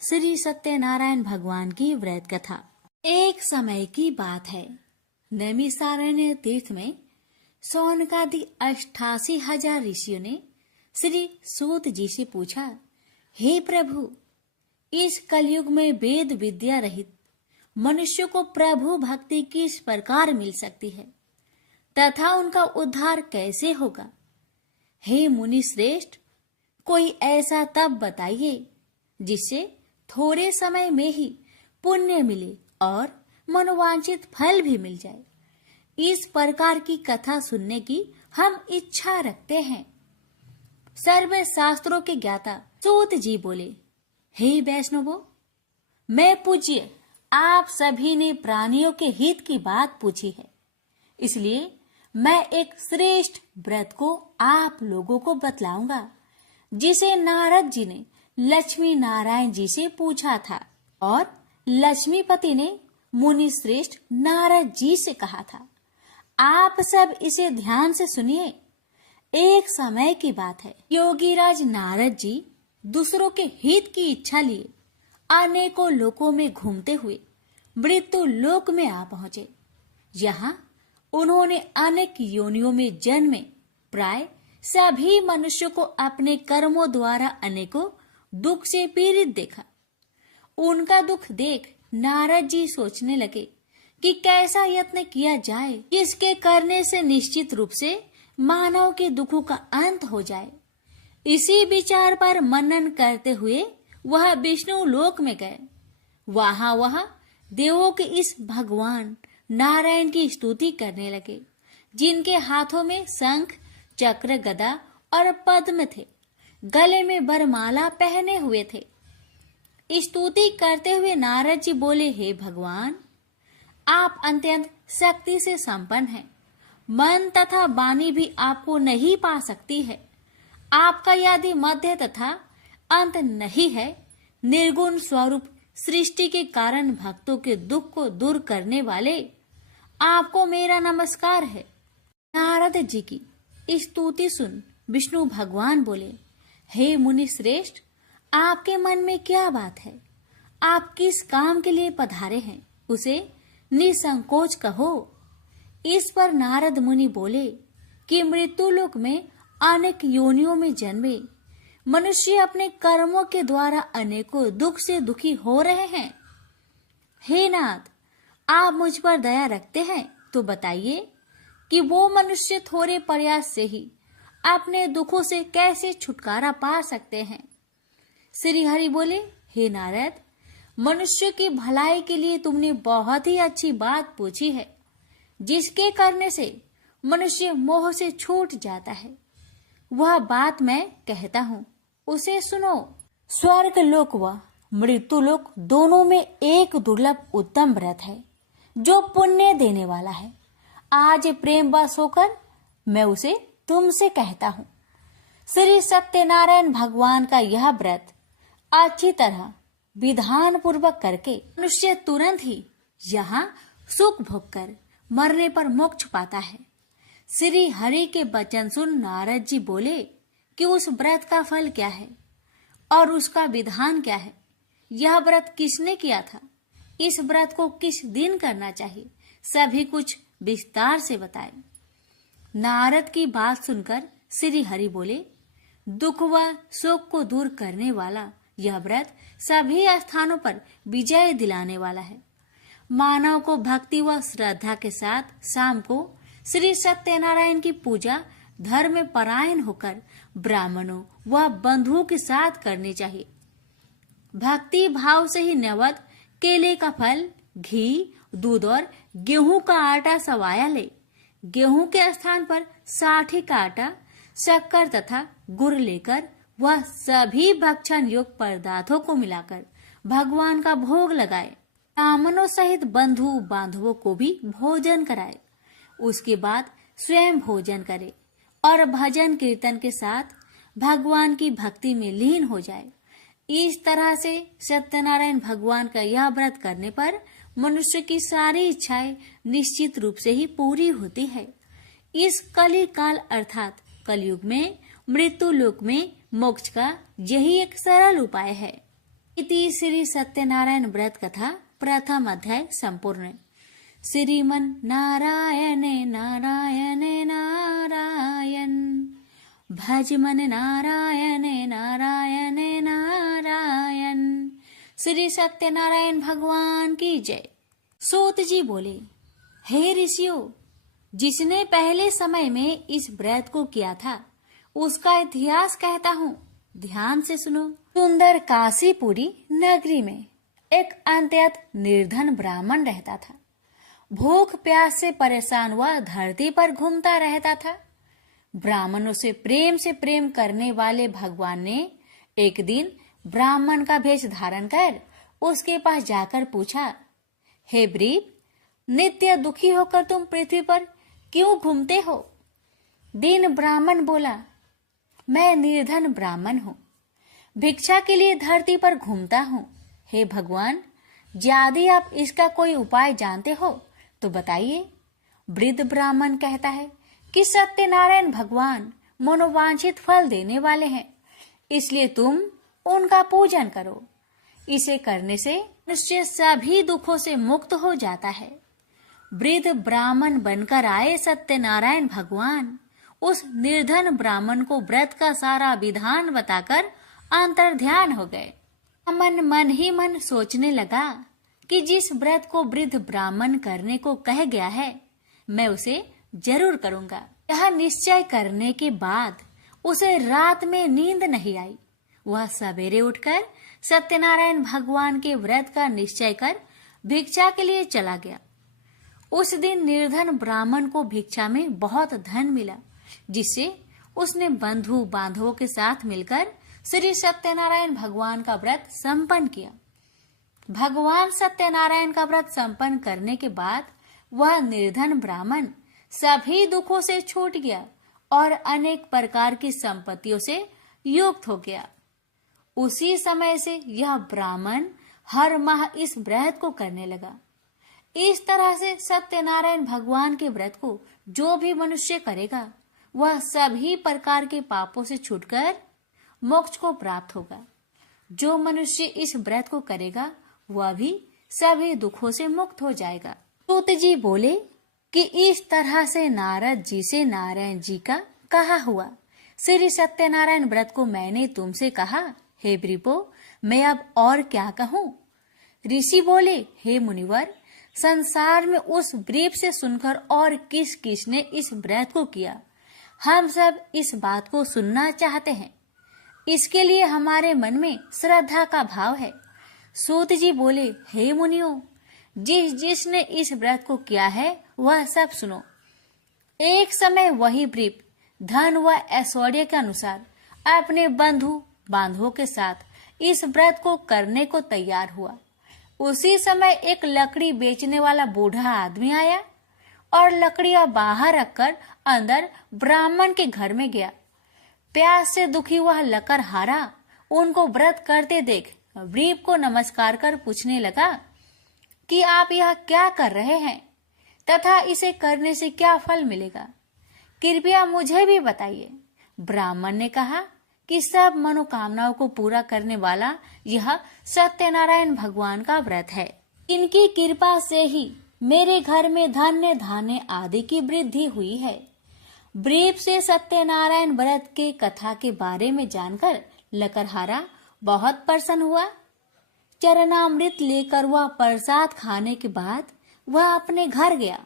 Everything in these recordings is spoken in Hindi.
श्री सत्यनारायण भगवान की व्रत कथा। एक समय की बात है, नैमिषारण्य तीर्थ में सौनकादि 88,000 ऋषियों ने श्री सूत जी से पूछा, हे प्रभु, इस कलयुग में वेद विद्या रहित मनुष्य को प्रभु भक्ति किस प्रकार मिल सकती है तथा उनका उद्धार कैसे होगा? हे मुनि श्रेष्ठ, कोई ऐसा तप बताइए जिससे थोड़े समय में ही पुण्य मिले और मनोवांछित फल भी मिल जाए। इस प्रकार की कथा सुनने की हम इच्छा रखते हैं। सर्व शास्त्रों के ज्ञाता सूत जी बोले, हे वैष्णवों, मैं पूज्य आप सभी ने प्राणियों के हित की बात पूछी है, इसलिए मैं एक श्रेष्ठ व्रत को आप लोगों को बतलाऊंगा, जिसे नारद जी ने लक्ष्मी नारायण जी से पूछा था और लक्ष्मीपति ने मुनि श्रेष्ठ नारद जी से कहा था। आप सब इसे ध्यान से सुनिए। एक समय की बात है, योगीराज नारद जी दूसरों के हित की इच्छा लिए अनेकों लोकों में घूमते हुए मृत्यु लोक में आ पहुंचे। यहाँ उन्होंने अनेक योनियों में जन्मे प्राय सभी मनुष्यों को अपने कर्मों द्वारा अनेकों दुख से पीड़ित देखा। उनका दुख देख नारद जी सोचने लगे कि कैसा यत्न किया जाए जिसके करने से निश्चित रूप से मानव के दुखों का अंत हो जाए। इसी विचार पर मनन करते हुए वह विष्णु लोक में गए। वह देवों के इस भगवान नारायण की स्तुति करने लगे, जिनके हाथों में शंख, चक्र, गदा और पद्म थे, गले में वरमाला पहने हुए थे। स्तुति करते हुए नारद जी बोले, हे भगवान, आप अत्यंत शक्ति से संपन्न हैं। मन तथा वाणी भी आपको नहीं पा सकती है। आपका यदि मध्य तथा अंत नहीं है, निर्गुण स्वरूप सृष्टि के कारण भक्तों के दुख को दूर करने वाले आपको मेरा नमस्कार है। नारद जी की स्तुति सुन विष्णु भगवान बोले, हे मुनि श्रेष्ठ, आपके मन में क्या बात है? आप किस काम के लिए पधारे हैं, उसे निसंकोच कहो। इस पर नारद मुनि बोले कि मृत्युलोक में अनेक योनियों में जन्मे मनुष्य अपने कर्मों के द्वारा अनेकों दुख से दुखी हो रहे हैं। हे नाथ, आप मुझ पर दया रखते हैं तो बताइए कि वो मनुष्य थोड़े प्रयास से ही अपने दुखों से कैसे छुटकारा पा सकते हैं। श्री हरि बोले, हे नारद, मनुष्य की भलाई के लिए तुमने बहुत ही अच्छी बात पूछी है, जिसके करने से मनुष्य मोह से छूट जाता है। वह बात मैं कहता हूँ, उसे सुनो। स्वर्ग लोक व मृत्यु लोक दोनों में एक दुर्लभ उत्तम व्रत है जो पुण्य देने वाला है। आज प्रेम वश होकर मैं उसे तुमसे कहता हूँ। श्री सत्यनारायण भगवान का यह व्रत अच्छी तरह विधान पूर्वक करके मनुष्य तुरंत ही यहाँ सुख भोग कर मरने पर मोक्ष पाता है। श्री हरि के वचन सुन नारद जी बोले कि उस व्रत का फल क्या है और उसका विधान क्या है। यह व्रत किसने किया था, इस व्रत को किस दिन करना चाहिए, सभी कुछ विस्तार से बताए। नारद की बात सुनकर श्री हरि बोले, दुख व शोक को दूर करने वाला यह व्रत सभी स्थानों पर विजय दिलाने वाला है। मानव को भक्ति व श्रद्धा के साथ शाम को श्री सत्यनारायण की पूजा धर्म परायण होकर ब्राह्मणों व बंधुओं के साथ करनी चाहिए। भक्ति भाव से ही नैवेद्य केले का फल, घी, दूध और गेहूं का आटा सवाया ले। गेहूं के स्थान पर साठी का आटा, शक्कर तथा गुड़ लेकर वह सभी भक्षण योग्य पदार्थों को मिलाकर भगवान का भोग लगाए। ब्राह्मणों सहित बंधु बांधवों को भी भोजन कराए। उसके बाद स्वयं भोजन करे और भजन कीर्तन के साथ भगवान की भक्ति में लीन हो जाए। इस तरह से सत्यनारायण भगवान का यह व्रत करने पर मनुष्य की सारी इच्छाएं निश्चित रूप से ही पूरी होती है। इस कली काल अर्थात कलयुग में मृत्यु लोक में मोक्ष का यही एक सरल उपाय है। इति श्री सत्यनारायण व्रत कथा प्रथम अध्याय संपूर्ण। श्रीमन नारायणे नारायणे नारायण, भज मन नारायणे नारायणे नारायण। श्री सत्यनारायण भगवान की जय। सूत जी बोले, हे ऋषियों, जिसने पहले समय में इस व्रत को किया था उसका इतिहास कहता हूँ, ध्यान से सुनो। सुंदर काशीपुरी नगरी में एक अत्यंत निर्धन ब्राह्मण रहता था। भूख प्यास से परेशान हुआ धरती पर घूमता रहता था। ब्राह्मणों से प्रेम करने वाले भगवान ने एक दिन ब्राह्मण का भेष धारण कर उसके पास जाकर पूछा, हे ब्रीप, नित्य दुखी होकर तुम पृथ्वी पर क्यों घूमते हो? दीन ब्राह्मण बोला, मैं निर्धन ब्राह्मण हूँ, भिक्षा के लिए धरती पर घूमता हूँ। हे भगवान, यदि आप इसका कोई उपाय जानते हो तो बताइए। वृद्ध ब्राह्मण कहता है कि सत्यनारायण भगवान मनोवांछित फल देने वाले हैं, इसलिए तुम उनका पूजन करो। इसे करने से मनुष्य सभी दुखों से मुक्त हो जाता है। वृद्ध ब्राह्मण बनकर आए सत्यनारायण भगवान उस निर्धन ब्राह्मण को व्रत का सारा विधान बताकर अंतर्ध्यान हो गए। मन ही मन सोचने लगा कि जिस व्रत को वृद्ध ब्राह्मण करने को कह गया है मैं उसे जरूर करूंगा। यह निश्चय करने के बाद उसे रात में नींद नहीं आई। वह सवेरे उठकर सत्यनारायण भगवान के व्रत का निश्चय कर भिक्षा के लिए चला गया। उस दिन निर्धन ब्राह्मण को भिक्षा में बहुत धन मिला, जिससे उसने बंधु बांधवों के साथ मिलकर श्री सत्यनारायण भगवान का व्रत संपन्न किया। भगवान सत्यनारायण का व्रत संपन्न करने के बाद वह निर्धन ब्राह्मण सभी दुखों से छूट गया और अनेक प्रकार की संपत्तियों से युक्त हो गया। उसी समय से यह ब्राह्मण हर माह इस व्रत को करने लगा। इस तरह से सत्यनारायण भगवान के व्रत को जो भी मनुष्य करेगा वह सभी प्रकार के पापों से छूटकर मोक्ष को प्राप्त होगा। जो मनुष्य इस व्रत को करेगा वह भी सभी दुखों से मुक्त हो जाएगा। सूत जी बोले कि इस तरह से नारद जी से नारायण जी का कहा हुआ श्री सत्यनारायण व्रत को मैंने तुमसे कहा। हे ब्रीपो, मैं अब और क्या कहूँ? ऋषि बोले, हे मुनिवर, संसार में उस ब्रीप से सुनकर और किस किस ने इस व्रत को किया, हम सब इस बात को सुनना चाहते हैं। इसके लिए हमारे मन में श्रद्धा का भाव है। सूत जी बोले, हे मुनियों, जिसने इस व्रत को किया है वह सब सुनो। एक समय वही ब्रीप धन व ऐश्वर्य के अनुसार अपने बंधु बांधवों के साथ इस व्रत को करने को तैयार हुआ। उसी समय एक लकड़ी बेचने वाला बूढ़ा आदमी आया और लकड़ियां बाहर रखकर अंदर ब्राह्मण के घर में गया। प्यास से दुखी वह लकड़हारा उनको व्रत करते देख ब्रीप को नमस्कार कर पूछने लगा कि आप यह क्या कर रहे हैं तथा इसे करने से क्या फल मिलेगा, कृपया मुझे भी बताइए। ब्राह्मण ने कहा कि सब मनोकामनाओं को पूरा करने वाला यह सत्यनारायण भगवान का व्रत है। इनकी कृपा से ही मेरे घर में धन्य धान्य आदि की वृद्धि हुई है। ब्रीप से सत्यनारायण व्रत के कथा के बारे में जानकर लकड़हारा बहुत प्रसन्न हुआ। चरणामृत लेकर वह प्रसाद खाने के बाद वह अपने घर गया।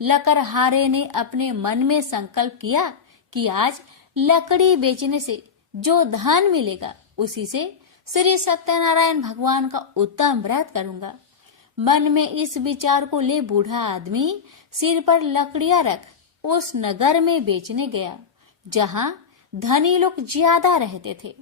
लकड़हारे ने अपने मन में संकल्प किया कि आज लकड़ी बेचने से जो धन मिलेगा उसी से श्री सत्यनारायण भगवान का उत्तम व्रत करूंगा। मन में इस विचार को ले बूढ़ा आदमी सिर पर लकड़ियां रख उस नगर में बेचने गया जहां धनी लोग ज्यादा रहते थे।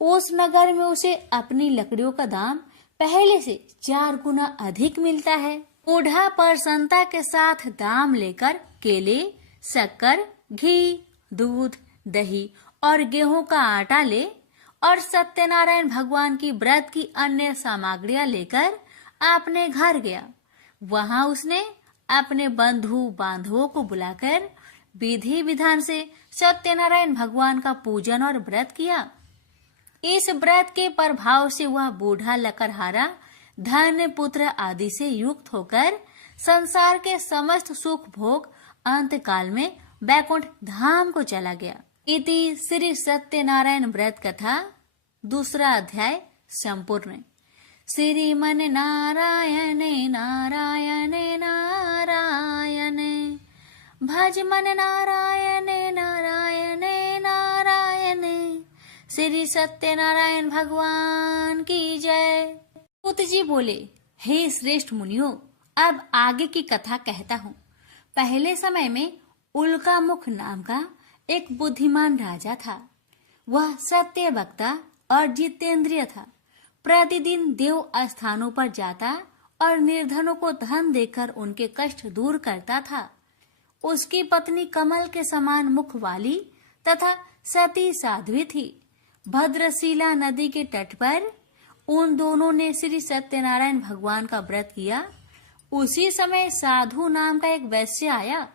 उस नगर में उसे अपनी लकड़ियों का दाम पहले से 4 गुना अधिक मिलता है। बूढ़ा प्रसन्नता के साथ दाम लेकर केले, शक्कर, घी, दूध, दही और गेहूं का आटा ले और सत्यनारायण भगवान की व्रत की अन्य सामग्रियां लेकर अपने घर गया। वहां उसने अपने बंधु बांधवों को बुलाकर विधि विधान से सत्यनारायण भगवान का पूजन और व्रत किया। इस व्रत के प्रभाव से वह बूढ़ा लकड़हारा धन पुत्र आदि से युक्त होकर संसार के समस्त सुख भोग अंत काल में बैकुंठ धाम को चला गया। इति श्री सत्यनारायण व्रत कथा दूसरा अध्याय संपूर्ण। श्रीमन नारायण नारायण नारायण भज मन नारायण नारायण नारायण। श्री सत्यनारायण भगवान की जय। सूत जी बोले, हे श्रेष्ठ मुनियों, अब आगे की कथा कहता हूँ। पहले समय में उल्कामुख नाम का एक बुद्धिमान राजा था। वह सत्य वक्ता और जितेंद्रिय था। प्रतिदिन देव स्थानों पर जाता और निर्धनों को धन देकर उनके कष्ट दूर करता था। उसकी पत्नी कमल के समान मुख वाली तथा सती साध्वी थी। भद्रशिला नदी के तट पर उन दोनों ने श्री सत्यनारायण भगवान का व्रत किया। उसी समय साधु नाम का एक वैश्य आया।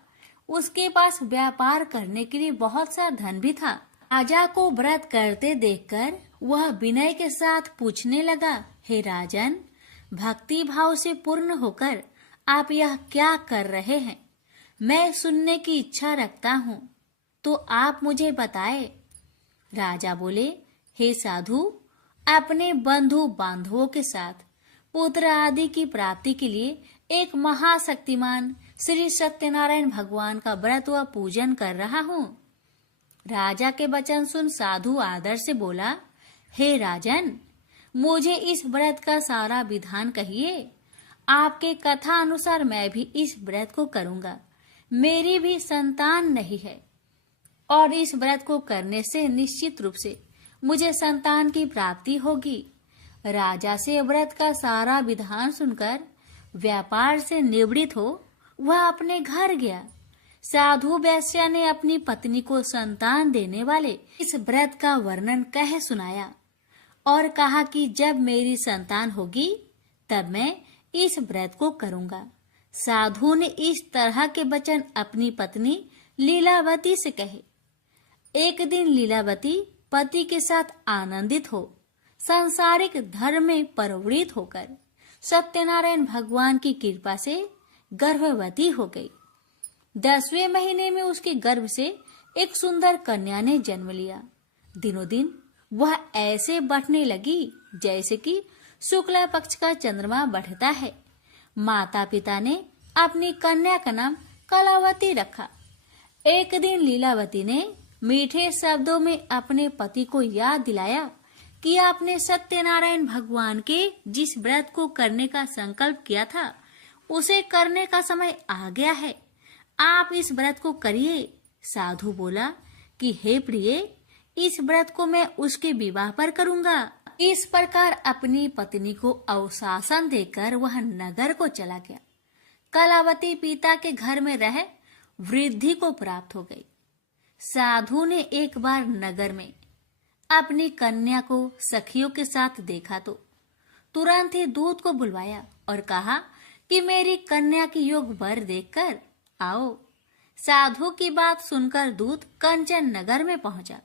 उसके पास व्यापार करने के लिए बहुत सा धन भी था। राजा को व्रत करते देखकर वह विनय के साथ पूछने लगा, हे राजन, भक्ति भाव से पूर्ण होकर आप यह क्या कर रहे हैं? मैं सुनने की इच्छा रखता हूँ, तो आप मुझे बताए। राजा बोले, हे साधु, अपने बंधु बांधवों के साथ पुत्र आदि की प्राप्ति के लिए एक महाशक्तिमान श्री सत्यनारायण भगवान का व्रत व पूजन कर रहा हूँ। राजा के वचन सुन साधु आदर से बोला, हे राजन, मुझे इस व्रत का सारा विधान कहिए। आपके कथा अनुसार मैं भी इस व्रत को करूंगा। मेरी भी संतान नहीं है और इस व्रत को करने से निश्चित रूप से मुझे संतान की प्राप्ति होगी। राजा से व्रत का सारा विधान सुनकर व्यापार से निवृत्त हो वह अपने घर गया। साधु वैश्य ने अपनी पत्नी को संतान देने वाले इस व्रत का वर्णन कह सुनाया और कहा कि जब मेरी संतान होगी तब मैं इस व्रत को करूंगा। साधु ने इस तरह के वचन अपनी पत्नी लीलावती से कहे। एक दिन लीलावती पति के साथ आनंदित हो सांसारिक धर्म में प्रवृत्त होकर सत्यनारायण भगवान की कृपा से गर्भवती हो गई। 10वें महीने में उसके गर्भ से एक सुंदर कन्या ने जन्म लिया। दिनों दिन वह ऐसे बढ़ने लगी जैसे कि शुक्ला पक्ष का चंद्रमा बढ़ता है। माता पिता ने अपनी कन्या का नाम कलावती रखा। एक दिन लीलावती ने मीठे शब्दों में अपने पति को याद दिलाया कि आपने सत्यनारायण भगवान के जिस व्रत को करने का संकल्प किया था उसे करने का समय आ गया है। आप इस व्रत को करिए। साधु बोला कि हे प्रिय, इस व्रत को मैं उसके विवाह पर करूंगा। इस प्रकार अपनी पत्नी को अवशासन देकर वह नगर को चला गया। कलावती पिता के घर में रह वृद्धि को प्राप्त हो गई। साधु ने एक बार नगर में अपनी कन्या को सखियों के साथ देखा तो तुरंत ही दूत को बुलवाया और कहा कि मेरी कन्या की योग वर देखकर आओ। साधु की बात सुनकर दूत कंचन नगर में पहुंचा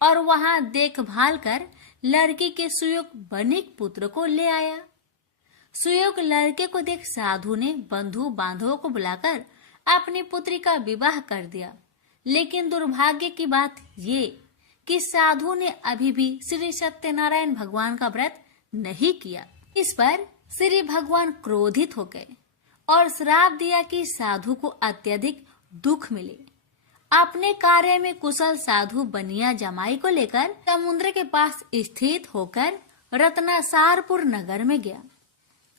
और वहां देखभाल कर लड़की के सुयोग बनिक पुत्र को ले आया। सुयोग लड़के को देख साधु ने बंधु बांधवों को बुलाकर अपनी पुत्री का विवाह कर दिया। लेकिन दुर्भाग्य की बात ये कि साधु ने अभी भी श्री सत्यनारायण भगवान का व्रत नहीं किया। इस पर श्री भगवान क्रोधित हो गए और श्राप दिया कि साधु को अत्यधिक दुख मिले। अपने कार्य में कुशल साधु बनिया जमाई को लेकर समुद्र के पास स्थित होकर रत्नासारपुर नगर में गया।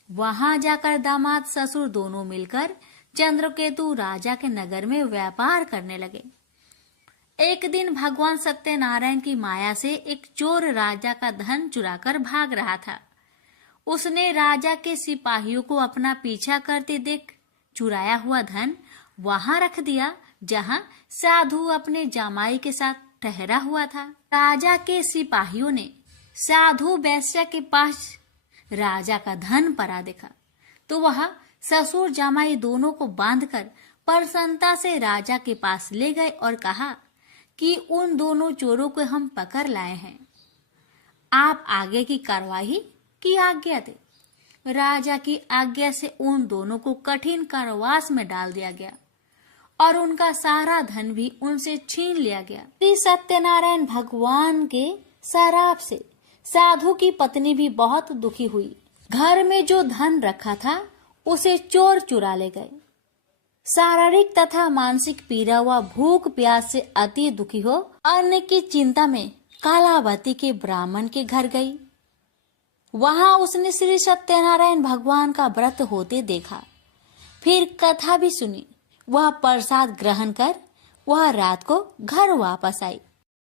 वहां जाकर दामाद ससुर दोनों मिलकर चंद्रकेतु राजा के नगर में व्यापार करने लगे। एक दिन भगवान सत्यनारायण की माया से एक चोर राजा का धन चुराकर भाग रहा था। उसने राजा के सिपाहियों को अपना पीछा करते देख चुराया हुआ धन वहां रख दिया जहां साधु अपने जमाई के साथ ठहरा हुआ था। राजा के सिपाहियों ने साधु वैश्य के पास राजा का धन पड़ा देखा तो वह ससुर जमाई दोनों को बांधकर प्रसन्नता से राजा के पास ले गए और कहा कि उन दोनों चोरों को हम पकड़ लाए हैं। आप आगे की कार्यवाही की आज्ञा दे। राजा की आज्ञा से उन दोनों को कठिन कारावास में डाल दिया गया और उनका सारा धन भी उनसे छीन लिया गया। श्री सत्यनारायण भगवान के शराप से साधु की पत्नी भी बहुत दुखी हुई। घर में जो धन रखा था उसे चोर चुरा ले गए। शारीरिक तथा मानसिक पीड़ा व भूख प्यास से अति दुखी हो अन्न की चिंता में कालावती के ब्राह्मण के घर गई। वहां उसने श्री सत्यनारायण भगवान का व्रत होते देखा। फिर कथा भी सुनी। वह प्रसाद ग्रहण कर वह रात को घर वापस आई।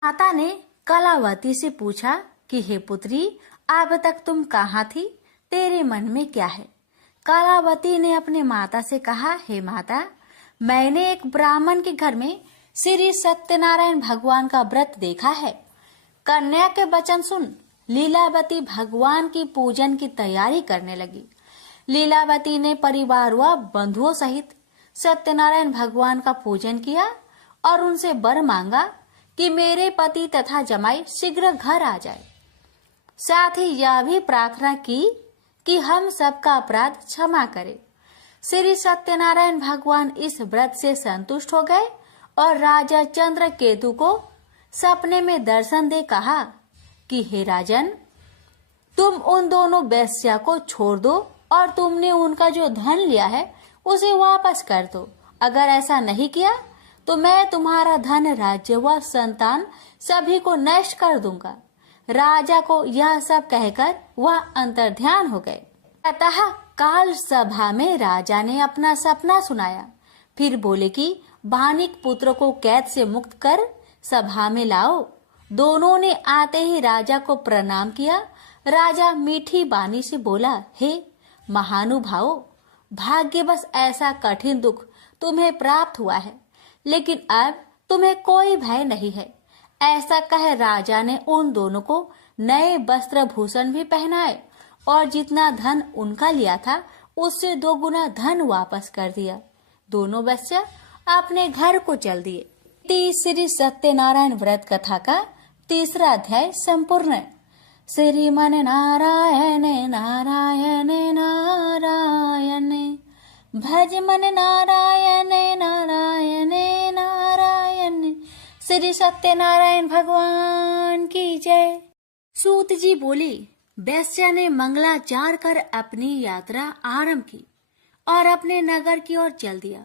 माता ने कलावती से पूछा कि हे पुत्री, अब तक तुम कहाँ थी? तेरे मन में क्या है? कलावती ने अपने माता से कहा, हे माता, मैंने एक ब्राह्मण के घर में श्री सत्यनारायण भगवान का व्रत देखा है। कन्या के वचन सुन लीलावती भगवान की पूजन की तैयारी करने लगी। लीलावती ने परिवार व बंधुओं सहित सत्यनारायण भगवान का पूजन किया और उनसे वर मांगा कि मेरे पति तथा जमाई शीघ्र घर आ जाए। साथ ही यह भी प्रार्थना की कि हम सबका अपराध क्षमा करे। श्री सत्यनारायण भगवान इस व्रत से संतुष्ट हो गए और राजा चंद्रकेतु को सपने में दर्शन दे कहा कि हे राजन, तुम उन दोनों वेश्या को छोड़ दो और तुमने उनका जो धन लिया है उसे वापस कर दो। अगर ऐसा नहीं किया तो मैं तुम्हारा धन, राज्य व संतान सभी को नष्ट कर दूंगा। राजा को यह सब कहकर वह अंतर्ध्यान हो गए। अतः काल सभा में राजा ने अपना सपना सुनाया। फिर बोले कि बानिक पुत्र को कैद से मुक्त कर सभा में लाओ। दोनों ने आते ही राजा को प्रणाम किया। राजा मीठी बानी से बोला, हे महानुभावों, भाग्यवश ऐसा कठिन दुख तुम्हें प्राप्त हुआ है, लेकिन अब तुम्हें कोई भय नहीं है। ऐसा कह राजा ने उन दोनों को नए वस्त्र भूषण भी पहनाए और जितना धन उनका लिया था उससे 2 गुना धन वापस कर दिया। दोनों वेश्या अपने घर को चल दिए। श्री सत्यनारायण व्रत कथा का 3रा अध्याय संपूर्ण। श्रीमन नारायण नारायण नारायण, भज मन नारायण नारायण नारायण। श्री सत्यनारायण भगवान की जय। सूत जी बोले, वेश्या ने मंगलाचार कर अपनी यात्रा आरंभ की और अपने नगर की ओर चल दिया।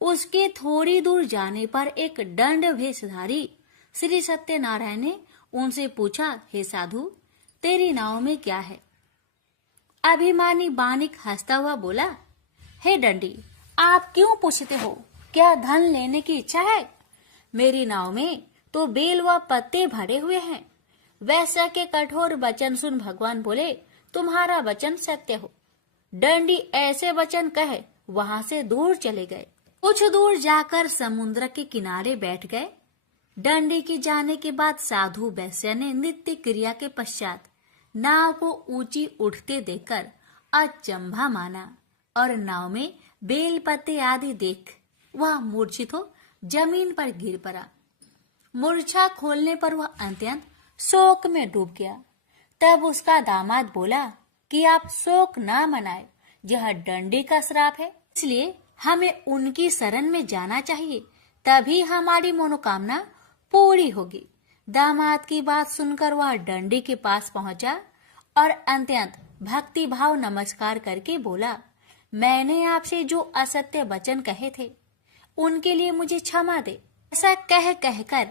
उसके थोड़ी दूर जाने पर एक दंड वेशधारी श्री सत्यनारायण ने उनसे पूछा, हे साधु, तेरी नाव में क्या है? अभिमानी बानिक हंसता हुआ बोला, हे दंडी, आप क्यों पूछते हो? क्या धन लेने की इच्छा है? मेरी नाव में तो बेल व पत्ते भरे हुए हैं। वैश्या के कठोर वचन सुन भगवान बोले, तुम्हारा वचन सत्य हो। दंडी ऐसे वचन कहे वहां से दूर चले गए। कुछ दूर जाकर समुद्र के किनारे बैठ गए। दंडी के जाने के बाद साधु वैश्या ने नित्य क्रिया के पश्चात नाव को ऊंची उठते देखकर अचंभा माना और नाव में बेल पत्ते आदि देख वह मूर्छित हो जमीन पर गिर पड़ा। मूर्छा खोलने पर वह अत्यंत शोक में डूब गया। तब उसका दामाद बोला कि आप शोक ना मनाए, यह दंडी का श्राप है, इसलिए हमें उनकी शरण में जाना चाहिए, तभी हमारी मनोकामना पूरी होगी। दामाद की बात सुनकर वह दंडी के पास पहुंचा और अत्यंत भक्ति भाव नमस्कार करके बोला, मैंने आपसे जो असत्य वचन कहे थे उनके लिए मुझे क्षमा दे। ऐसा कह कहकर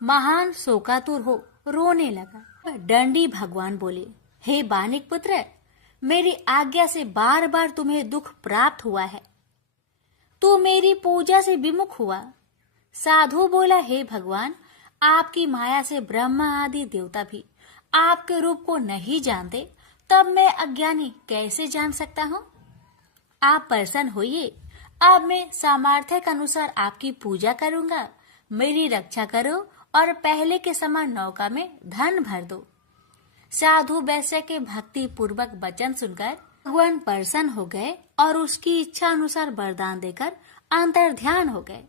महान शोकातुर हो रोने लगा। दंडी भगवान बोले, हे बानिक पुत्र, मेरी आज्ञा से बार बार तुम्हें दुख प्राप्त हुआ है। तू मेरी पूजा से विमुख हुआ। साधु बोला, हे भगवान, आपकी माया से ब्रह्मा आदि देवता भी आपके रूप को नहीं जानते, तब मैं अज्ञानी कैसे जान सकता हूँ? आप प्रसन्न होइए, अब मैं सामर्थ्य के अनुसार आपकी पूजा करूंगा। मेरी रक्षा करो और पहले के समान नौका में धन भर दो। साधु वैश्य के भक्ति पूर्वक वचन सुनकर भगवान प्रसन्न हो गए और उसकी इच्छा अनुसार वरदान देकर अंतर्ध्यान हो गए।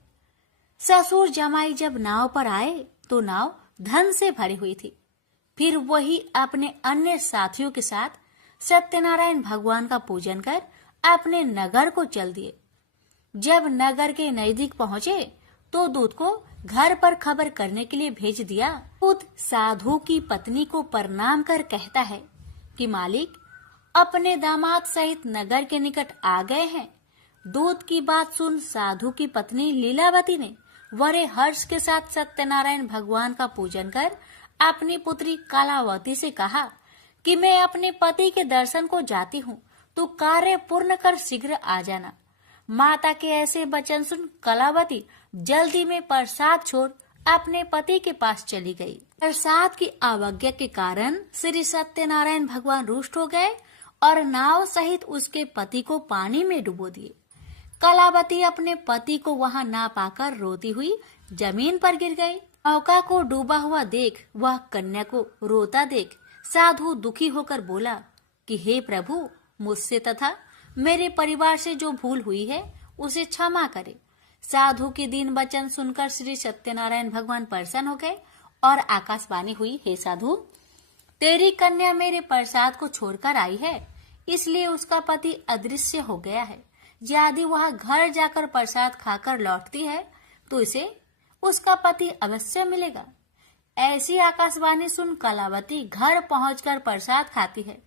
ससुर जमाई जब नाव पर आए तो नाव धन से भरी हुई थी। फिर वही अपने अन्य साथियों के साथ सत्यनारायण भगवान का पूजन कर अपने नगर को चल दिए। जब नगर के नजदीक पहुँचे तो दूत को घर पर खबर करने के लिए भेज दिया। दूत साधु की पत्नी को प्रणाम कर कहता है कि मालिक अपने दामाद सहित नगर के निकट आ गए हैं। दूत की बात सुन साधु की पत्नी लीलावती ने बड़े हर्ष के साथ सत्यनारायण भगवान का पूजन कर अपनी पुत्री कलावती से कहा कि मैं अपने पति के दर्शन को जाती हूँ, तो कार्य पूर्ण कर शीघ्र आ जाना। माता के ऐसे वचन सुन कलावती जल्दी में प्रसाद छोड़ अपने पति के पास चली गई। प्रसाद की अवज्ञा के कारण श्री सत्यनारायण भगवान रुष्ट हो गए और नाव सहित उसके पति को पानी में डुबो दिए। कलावती अपने पति को वहां ना पाकर रोती हुई जमीन पर गिर गई। नौका को डूबा हुआ देख वह कन्या को रोता देख साधु दुखी होकर बोला कि हे प्रभु, मुझसे तथा मेरे परिवार से जो भूल हुई है उसे क्षमा करे। साधु के दीन वचन सुनकर श्री सत्यनारायण भगवान प्रसन्न हो गए और आकाशवाणी हुई, हे साधु, तेरी कन्या मेरे प्रसाद को छोड़कर आई है, इसलिए उसका पति अदृश्य हो गया है। यदि वह घर जाकर प्रसाद खाकर लौटती है तो इसे उसका पति अवश्य मिलेगा। ऐसी आकाशवाणी सुन कलावती घर पहुंचकर प्रसाद खाती है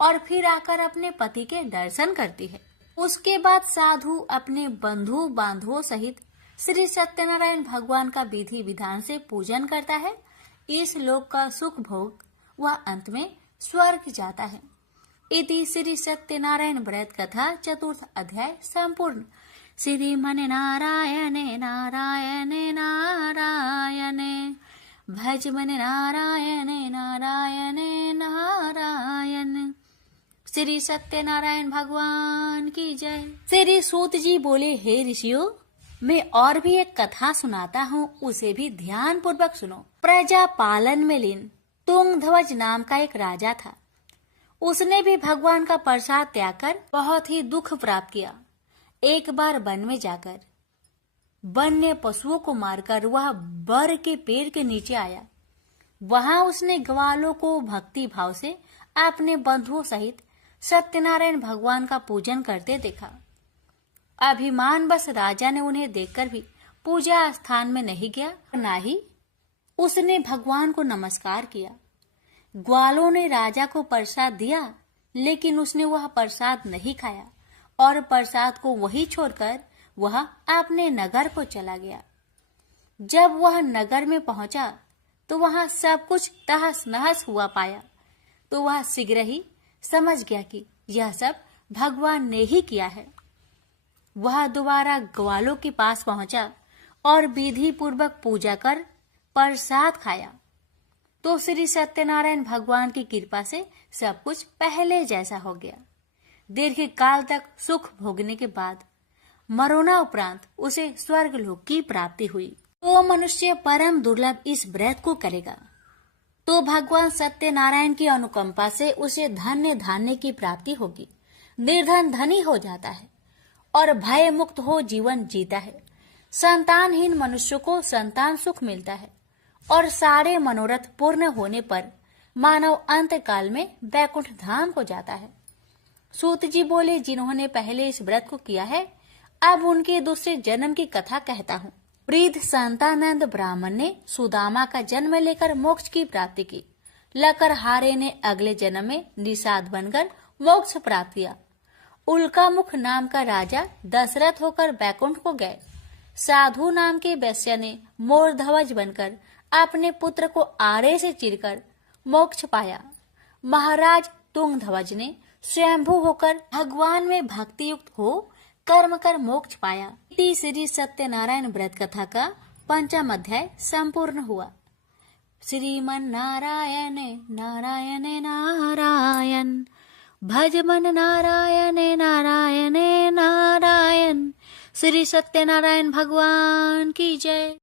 और फिर आकर अपने पति के दर्शन करती है। उसके बाद साधु अपने बंधु बांधवों सहित श्री सत्यनारायण भगवान का विधि विधान से पूजन करता है। इस लोक का सुख भोग वह अंत में स्वर्ग जाता है। इति श्री सत्यनारायण व्रत कथा चतुर्थ अध्याय संपूर्ण। श्रीमन नारायणे नारायणे नारायणे भज मन नारायणे नारायणे नारायण। श्री सत्यनारायण भगवान की जय। श्री सूत जी बोले, हे ऋषियों, मैं और भी एक कथा सुनाता हूँ, उसे भी ध्यान पूर्वक सुनो। प्रजा पालन में लीन तुंगध्वज नाम का एक राजा था। उसने भी भगवान का प्रसाद त्याग कर बहुत ही दुख प्राप्त किया। एक बार वन में जाकर वन्य पशुओं को मारकर वह बर के पेड़ के नीचे आया। वहां उसने ग्वालों को भक्ति भाव से अपने बंधुओं सहित सत्यनारायण भगवान का पूजन करते देखा। अभिमान बस राजा ने उन्हें देखकर भी पूजा स्थान में नहीं गया, न ही उसने भगवान को नमस्कार किया। ग्वालों ने राजा को प्रसाद दिया, लेकिन उसने वह प्रसाद नहीं खाया और प्रसाद को वही छोड़कर वह अपने नगर को चला गया। जब वह नगर में पहुंचा तो वहां सब कुछ तहस नहस हुआ पाया, तो वह शीघ्र ही समझ गया कि यह सब भगवान ने ही किया है। वह दोबारा ग्वालों के पास पहुंचा और विधि पूर्वक पूजा कर प्रसाद खाया, तो श्री सत्यनारायण भगवान की कृपा से सब कुछ पहले जैसा हो गया। दीर्घ काल तक सुख भोगने के बाद मरोना उपरांत उसे स्वर्ग लोक की प्राप्ति हुई। तो मनुष्य परम दुर्लभ इस व्रत को करेगा तो भगवान सत्यनारायण की अनुकंपा से उसे धन्य धान्य की प्राप्ति होगी। निर्धन धनी हो जाता है और भय मुक्त हो जीवन जीता है। संतानहीन मनुष्य को संतान सुख मिलता है और सारे मनोरथ पूर्ण होने पर मानव अंत काल में वैकुंठ धाम को जाता है। सूत जी बोले, जिन्होंने पहले इस व्रत को किया है, अब उनके दूसरे जन्म की कथा कहता हूँ। वृद्ध संतानंद ब्राह्मण ने सुदामा का जन्म लेकर मोक्ष की प्राप्ति की। लकरहारे ने अगले जन्म में निषाद बनकर मोक्ष प्राप्त किया। उल्कामुख नाम का राजा दशरथ होकर वैकुंठ को गए। साधु नाम के वैश्य ने मोरध्वज बनकर अपने पुत्र को आरे से चीरकर मोक्ष पाया। महाराज तुंगध्वज ने स्वयंभू होकर भगवान में भक्ति युक्त हो कर्म कर मोक्ष पाया। श्री सत्यनारायण व्रत कथा का 5वां अध्याय संपूर्ण हुआ। श्रीमन नारायण नारायण नारायण भज मन नारायण नारायण नारायण। श्री सत्यनारायण भगवान की जय।